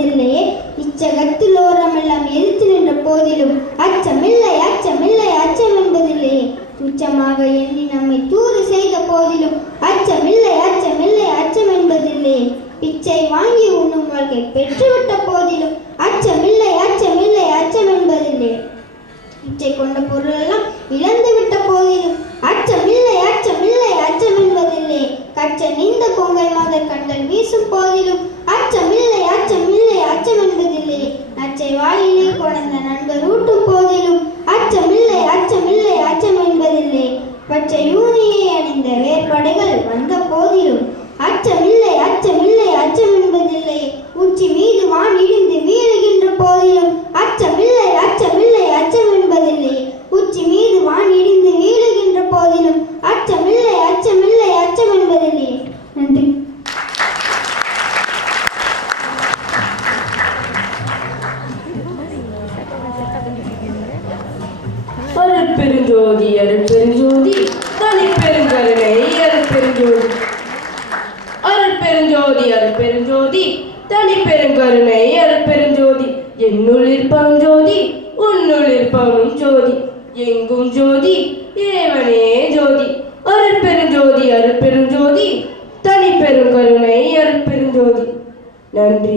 என்பதில்லையே. இச்சகத்தில் ஓரமெல்லாம் எதிர்த்து நின்ற போதிலும் அச்சமில்லை அச்சமில்லை அச்சம் என்பதில்லையே. துச்சமாக எண்ணி நம்மை தூறு செய்த போதிலும் அச்சமில்லை அச்சமில்லை அச்சம் என்பதில்லையே. பிச்சை வாங்கி உண்ணும் வாழ்க்கை பெற்றுவிட்ட போதிலும் அச்சமில்லை அச்சமில்லை அச்சம் என்பதில்லையே. பிச்சை கொண்ட பொருளெல்லாம் இழந்து விட்ட போதிலும் அச்சமில்லை அச்சமில்லை அச்சம் என்பதில்லை. கச்ச நீந்த பொங்கை மதர் கண்கள் வீசும் போதிலும் அச்சமில்லை அச்சமில்லை அச்சம் என்பதில்லை. நச்சை வாயிலே கொண்ட நண்பர் ஊட்டும் போதிலும் அச்சமில்லை அச்சமில்லை அச்சம் என்பதில்லை. பச்சை யூனியை அணிந்த வேற்படைகள் வந்த போதிலும் அச்சமில்லை அச்சமில்லை அச்சம் என்பதில்லை. உச்சி மீது வான் இடிந்து வீழுகின்ற போதிலும் அச்சமில்லை அச்சமில்லை அச்சம் என்பதில்லை. உச்சி மீது வான் இடிந்து வீழுகின்ற போதிலும் அச்சமில்லை அச்சமில்லை அச்சம் என்பதில்லை. நன்றி. அருட்பெருஞ்சோதி அருட்பெருஞ்சோதி தனி பெருங்கருணை அருட்பெருஞ்சோதி. அருட்பெருஞ்சோதி அருட்பெருஞ்சோதி தனி பெருங்கருணை அருட்பெருஞ்சோதி. என்னுள் இருப்பம் ஜோதி உன்னுள் இருப்பவனும் ஜோதி எங்கும் ஜோதி இறைவனே ஜோதி. அருட்பெருஞ்சோதி அருட்பெருஞ்சோதி தனி பெருங்கருணை அருட்பெருஞ்சோதி. நன்றி.